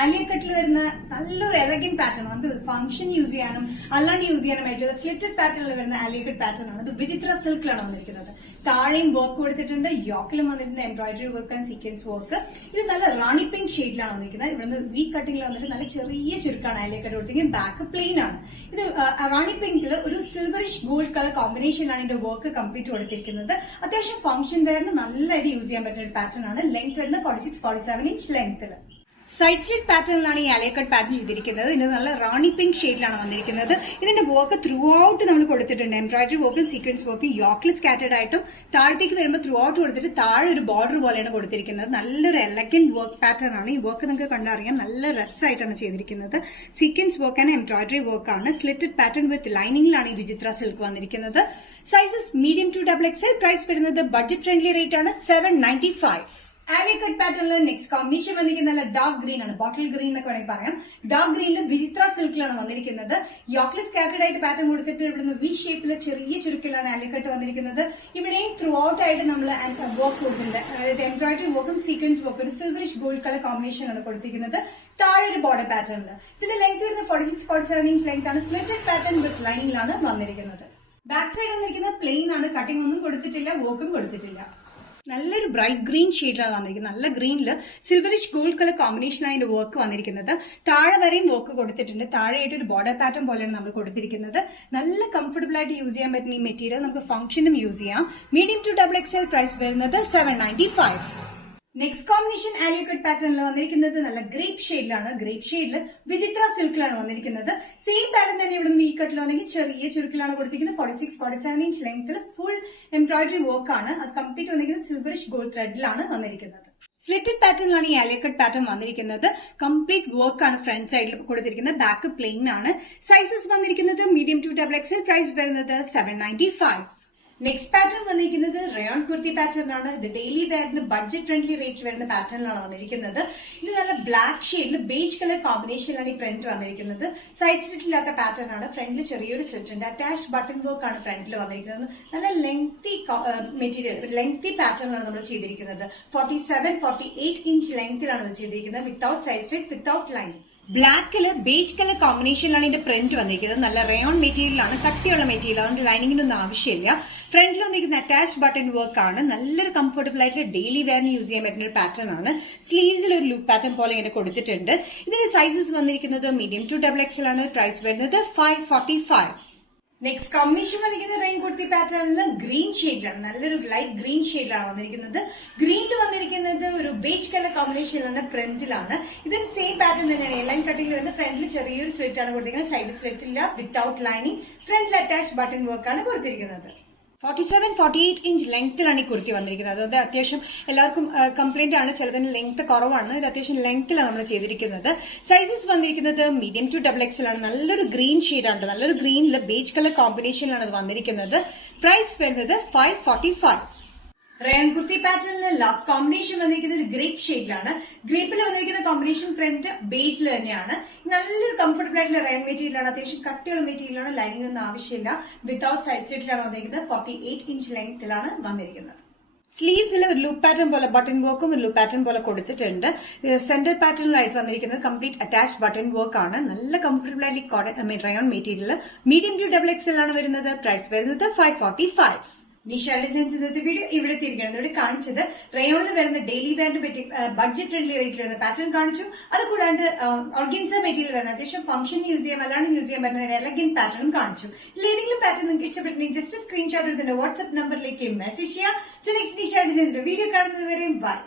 ആലിയ കട്ടിൽ വരുന്ന നല്ലൊരു എലഗന്റ് പാറ്റേൺ ആണ്. നമുക്ക് ഫംഗ്ഷൻ യൂസ് ചെയ്യാനും അല്ലാണ്ട് യൂസ് ചെയ്യാനുമായിട്ടുള്ള സ്ലിറ്റഡ് പാറ്റേണിൽ വരുന്ന ആലിയ കട്ട് പാറ്റേൺ ആണ്. ഇത് വിചിത്ര സിൽക്കിലാണ് വന്നിരിക്കുന്നത്. താഴെയും വർക്ക് കൊടുത്തിട്ടുണ്ട്, യോക്കിലും വന്നിട്ടുണ്ട് embroidery work and sequence work. ഇത് നല്ല റാണി പിങ്ക് ഷെയ്ഡിലാണ് വന്നിരിക്കുന്നത്. ഇവിടുന്ന് വി കട്ടിംഗിൽ വന്നിട്ട് നല്ല ചെറിയ ചുരുക്കാണ് ആലിയ കട്ട് കൊടുത്തിരിക്കുന്നത്. ബാക്ക് പ്ലെയിൻ ആണ്. ഇത് റാണി പിങ്കിൽ ഒരു സിൽവറിഷ് ഗോൾഡ് കളർ കോമ്പിനേഷനിലാണ് ഇതിന്റെ വർക്ക് കംപ്ലീറ്റ് കൊടുത്തിരിക്കുന്നത്. അത്യാവശ്യം ഫംഗ്ഷൻ വെയറിന് നല്ലതായിട്ട് യൂസ് ചെയ്യാൻ പറ്റുന്ന ഒരു പാറ്റേൺ ആണ്. ലെങ്ത് വരുന്നത് 46-47 ഇഞ്ച് ലെങ്ത്തിൽ. സൈഡ് സ്ലിറ്റ് പാറ്റേണിലാണ് ഈ ആലിയ കട്ട് പാറ്റേൺ ചെയ്തിരിക്കുന്നത്. ഇതിന് നല്ല റാണി പിങ്ക് ഷെയ്ഡിലാണ് വന്നിരിക്കുന്നത്. ഇതിന്റെ വർക്ക് ത്രൂ ഔട്ട് നമ്മൾ കൊടുത്തിട്ടുണ്ട്. എംബ്രോയിഡറി വർക്കും സീക്വൻസ് വർക്കും യോക്കിൽ സ്കാറ്റേഡ് ആയിട്ടും താഴത്തേക്ക് വരുമ്പോൾ ത്രൂ ഔട്ട് കൊടുത്തിട്ട് താഴെ ഒരു ബോർഡർ പോലെയാണ് കൊടുത്തിരിക്കുന്നത്. നല്ലൊരു എലഗന്റ് വർക്ക് പാറ്റേൺ ആണ്. ഈ വർക്ക് നിങ്ങൾക്ക് കണ്ടറിയാം, നല്ല രസമായിട്ടാണ് ചെയ്തിരിക്കുന്നത്. സീക്വൻസ് വർക്ക് ആൻഡ് എംബ്രോയിഡറി വർക്കാണ്. സ്ലിറ്റഡ് പാറ്റേൺ വിത്ത് ലൈനിങ്ങിലാണ് ഈ വിചിത്ര സിൽക്ക് വന്നിരിക്കുന്നത്. Sizes medium to XXL. Price വരുന്നത് ബഡ്ജറ്റ് ഫ്രണ്ട്ലി റേറ്റ് ആണ്, 795. ആലിയ കട്ട് പാറ്റേണിൽ നെക്സ്റ്റ് കോമ്പിനേഷൻ വന്നിരിക്കുന്ന ഡാർക്ക് ഗ്രീൻ ആണ്. ബോട്ടിൽ ഗ്രീൻ എന്നൊക്കെ വേണമെങ്കിൽ പറയാം. ഡാർക്ക് ഗ്രീനിൽ വിചിത്ര സിൽക്കിലാണ് വന്നിരിക്കുന്നത്. യോക്കിൽ സ്കാറ്റേഡ് ആയിട്ട് പാറ്റേൺ കൊടുത്തിട്ട് ഇവിടുന്ന് വി ഷേപ്പിൽ ചെറിയ ചുരുക്കിലാണ് ആലിയ കട്ട് വന്നിരിക്കുന്നത്. ഇവിടെയും ത്രൂ ഔട്ട് ആയിട്ട് നമ്മൾ വർക്ക് കൊടുത്തിട്ടുണ്ട്. അതായത് എംബ്രോയിഡറി വർക്കും സീക്വൻസ് വർക്കും ഒരു സിൽവറിഷ് ഗോൾഡ് കളർ കോമ്പിനേഷൻ ആണ് കൊടുത്തിരിക്കുന്നത്. താഴെ ഒരു ബോർഡർ പാറ്റേണിൽ. ഇതിന്റെ ലെങ്ത് വരുന്നത് 46-47 ഇഞ്ച് ലെങ്ത് ആണ്. സ്ലിറ്റഡ് പാറ്റേൺ വിത്ത് ലൈനിലാണ് വന്നിരിക്കുന്നത്. ബാക്ക് സൈഡ് വന്നിരിക്കുന്നത് പ്ലെയിൻ ആണ്. കട്ടിംഗ് ഒന്നും കൊടുത്തിട്ടില്ല, വർക്കും കൊടുത്തിട്ടില്ല. നല്ലൊരു ബ്രൈറ്റ് ഗ്രീൻ ഷെയ്ഡിലാണ് വന്നിരിക്കുന്നത്. നല്ല ഗ്രീനിൽ സിൽവറിഷ് ഗോൾഡ് കളർ കോമ്പിനേഷനാണ് ഇതിന്റെ വർക്ക് വന്നിരിക്കുന്നത്. താഴെ വരെയും വർക്ക് കൊടുത്തിട്ടുണ്ട്. താഴെയായിട്ട് ഒരു ബോർഡർ പാറ്റേൺ പോലെയാണ് നമ്മൾ കൊടുത്തിരിക്കുന്നത്. നല്ല കംഫർട്ടബിൾ ആയിട്ട് യൂസ് ചെയ്യാൻ പറ്റുന്ന ഈ മെറ്റീരിയൽ നമുക്ക് ഫംഗ്ഷനും യൂസ് ചെയ്യാം. Medium to XXL. പ്രൈസ് വരുന്നത് 795. നെക്സ്റ്റ് കോമ്പിനേഷൻ ആലിയ കട്ട് പാറ്റേണിൽ വന്നിരിക്കുന്നത് നല്ല ഗ്രേപ്പ് ഷെയ്ഡിലാണ്. ഗ്രേപ്പ് ഷെയ്ഡിൽ വിചിത്ര സിൽക്കിലാണ് വന്നിരിക്കുന്നത്. സെയിം പാറ്റേൺ തന്നെ ഇവിടെ വി കട്ടിൽ വന്നെങ്കിൽ ചെറിയ ചുരുക്കിലാണ് കൊടുത്തിരിക്കുന്നത്. 46-47 ഇഞ്ച് ലെങ്ത്തിൽ ഫുൾ എംബ്രോയിഡറി വർക്ക് ആണ്. അത് കംപ്ലീറ്റ് വന്നിരിക്കുന്നത് സിൽവറിഷ് ഗോൾഡ് ത്രെഡിലാണ് വന്നിരിക്കുന്നത്. സ്ലിറ്റഡ് പാറ്റേണിലാണ് ഈ ആലിയ കട്ട് പാറ്റേൺ വന്നിരിക്കുന്നത്. കംപ്ലീറ്റ് വർക്ക് ആണ് ഫ്രണ്ട് സൈഡിൽ കൊടുത്തിരിക്കുന്നത്. ബാക്ക് പ്ലെയിൻ ആണ്. സൈസസ് വന്നിരിക്കുന്നത് മീഡിയം ടു XXL. പ്രൈസ് വരുന്നത് 795. നെക്സ്റ്റ് പാറ്റേൺ വന്നിരിക്കുന്നത് റയോൺ കുർത്തി പാറ്റേൺ ആണ്. ഇത് ഡെയിലി വെയറിന് ബഡ്ജറ്റ് ഫ്രണ്ട്ലി റേറ്റ് വരുന്ന പാറ്റേണിലാണ് വന്നിരിക്കുന്നത്. ഇത് നല്ല ബ്ലാക്ക് ഷെയ്ഡിൽ ബേജ് കളർ കോമ്പിനേഷനിലാണ് ഈ പ്രിന്റ് വന്നിരിക്കുന്നത്. സൈഡ് സ്ലിറ്റ് ഇല്ലാത്ത പാറ്റേൺ ആണ്. ഫ്രണ്ടിൽ ചെറിയൊരു സ്ലിറ്റ് ഉണ്ട്. അറ്റാച്ച്ഡ് ബട്ടൺ വർക്ക് ആണ് ഫ്രണ്ടിൽ വന്നിരിക്കുന്നത്. നല്ല ലെങ്തി മെറ്റീരിയൽ, ലെങ്തി പാറ്റേണിലാണ് നമ്മൾ ചെയ്തിരിക്കുന്നത്. 47-48 ഇഞ്ച് ലെങ്തിലാണ് ഇത് ചെയ്തിരിക്കുന്നത്. Without side slit, without line. ബ്ലാക്കില് ബേജ് കളർ കോമ്പിനേഷനിലാണ് ഇതിന്റെ പ്രിന്റ് വന്നിരിക്കുന്നത്. നല്ല റയോൺ മെറ്റീരിയലാണ്, കട്ടിയുള്ള മെറ്റീരിയൽ. അതുകൊണ്ട് ലൈനിങ്ങിനൊന്നും ആവശ്യമില്ല. ഫ്രണ്ടിൽ വന്നിരിക്കുന്ന അറ്റാച്ച്ഡ് ബട്ടൺ വർക്ക് ആണ്. നല്ലൊരു കംഫർട്ടബിൾ ആയിട്ട് ഡെയിലി വെയറിന് യൂസ് ചെയ്യാൻ പറ്റുന്ന ഒരു പാറ്റേൺ ആണ്. സ്ലീവ്സിൽ ഒരു ലൂപ്പ് പാറ്റേൺ പോലെ ഇങ്ങനെ കൊടുത്തിട്ടുണ്ട്. ഇതിന്റെ സൈസസ് വന്നിരിക്കുന്നത് മീഡിയം ടു XXL ആണ്. പ്രൈസ് വരുന്നത് 545. നെക്സ്റ്റ് കോമ്പിനേഷൻ വന്നിരിക്കുന്നത് റെയിൻ കുർത്തി പാറ്റേണിൽ ഗ്രീൻ ഷെയ്ഡിലാണ്. നല്ലൊരു ലൈറ്റ് ഗ്രീൻ ഷെയ്ഡിലാണ് വന്നിരിക്കുന്നത്. ഗ്രീനിൽ വന്നിരിക്കുന്നത് ഒരു ബേജ് കളർ കോമ്പിനേഷനിലാണ്, പ്രിന്റിലാണ്. ഇതും സെയിം പാറ്റേൺ തന്നെയാണ്. ലൈൻ കട്ടിംഗ് വരുന്നത്. ഫ്രണ്ടിൽ ചെറിയൊരു സ്ലിറ്റ് ആണ് കൊടുത്തിരിക്കുന്നത്. സൈഡ് സ്ലിറ്റ് ഇല്ല, വിത്തൌട്ട് ലൈനിങ്. ഫ്രണ്ടിൽ അറ്റാച്ച്ഡ് ബട്ടൺ വർക്ക് ആണ് കൊടുത്തിരിക്കുന്നത്. 47-48 ഇഞ്ച് ലെങ്ത്തിലാണ് ഈ കുർത്തി വന്നിരിക്കുന്നത്. അതുകൊണ്ട് അത്യാവശ്യം എല്ലാവർക്കും കംപ്ലൈന്റ് ആണ്, ചിലതിന് ലെങ്ത് കുറവാണ്. ഇത് അത്യാവശ്യം ലെങ്ത്തിലാണ് നമ്മൾ ചെയ്തിരിക്കുന്നത്. സൈസസ് വന്നിരിക്കുന്നത് മീഡിയം ടു XXL ആണ്. നല്ലൊരു ഗ്രീൻ ഷെയ്ഡാണ്. നല്ലൊരു ഗ്രീനിൽ ബേജ് കളർ കോമ്പിനേഷനിലാണ് ഇത് വന്നിരിക്കുന്നത്. പ്രൈസ് വരുന്നത് 545. റയോൺ കുർത്തി പാറ്റേണിൽ ലാസ്റ്റ് കോമ്പിനേഷൻ വന്നിരിക്കുന്നത് ഒരു ഗ്രേപ്പ് ഷെയ്ഡിലാണ്. ഗ്രേപ്പിൽ വന്നിരിക്കുന്ന കോമ്പിനേഷൻ പ്രിന്റ് ബേജിൽ തന്നെയാണ്. നല്ലൊരു കംഫർട്ടബിൾ ആയിട്ടുള്ള റയോൺ മെറ്റീരിയലാണ്. അത്യാവശ്യം കട്ടിയുള്ള മെറ്റീരിയലാണ്. ലൈനിങ് ഒന്നും ആവശ്യമില്ല. വിത്തൌട്ട് സൈഡ് സ്ലിറ്റിലാണ് വന്നിരിക്കുന്നത്. 48 ഇഞ്ച് ലെങ്ത്തിലാണ് വന്നിരിക്കുന്നത്. സ്ലീവ്സിൽ ഒരു ലൂപ്പ് പാറ്റേൺ പോലെ ബട്ടൺ വർക്കും ഒരു ലൂപ്പ് പാറ്റേൺ പോലെ കൊടുത്തിട്ടുണ്ട്. സെന്റർ പാറ്റേണിലായിട്ട് വന്നിരിക്കുന്നത് കംപ്ലീറ്റ് അറ്റാച്ച്ഡ് ബട്ടൺ വർക്ക് ആണ്. നല്ല കംഫർട്ടബിൾ ആയിട്ട് rayon material. Medium to XXL ആണ് വരുന്നത്. പ്രൈസ് വരുന്നത് 545. നിഷ ഡിസൈൻസ് ഇന്നത്തെ വീഡിയോ ഇവിടെ തിരികെയാണ്. ഇവിടെ കാണിച്ചത് റയോണിൽ വരുന്ന ഡെയിലി വെയറിന് പറ്റി ബഡ്ജറ്റ് ഫ്രണ്ട്ലി റേറ്റിൽ വരുന്ന പാറ്റേൺ കാണിച്ചു. അതുകൂടാണ്ട് ഓർഗൻസ മെറ്റീരിയൽ വരുന്ന അത്യാവശ്യം ഫംഗ്ഷൻ യൂസ് ചെയ്യാൻ അല്ലാണ്ട് യൂസ് ചെയ്യാൻ പറ്റുന്ന എലഗന്റ് പാറ്റേണും കാണിച്ചു. ഏതെങ്കിലും പാറ്റേൺ നിങ്ങൾക്ക് ഇഷ്ടപ്പെട്ടെങ്കിൽ ജസ്റ്റ് സ്ക്രീൻഷോട്ട് എടുത്തിന്റെ വാട്സ്ആപ്പ് നമ്പറിലേക്ക് മെസ്സേജ് ചെയ്യാം. സോ നെക്സ്റ്റ് നിഷ ഡിസൈൻസിന്റെ വീഡിയോ കാണുന്നത് വരെയും ബൈ.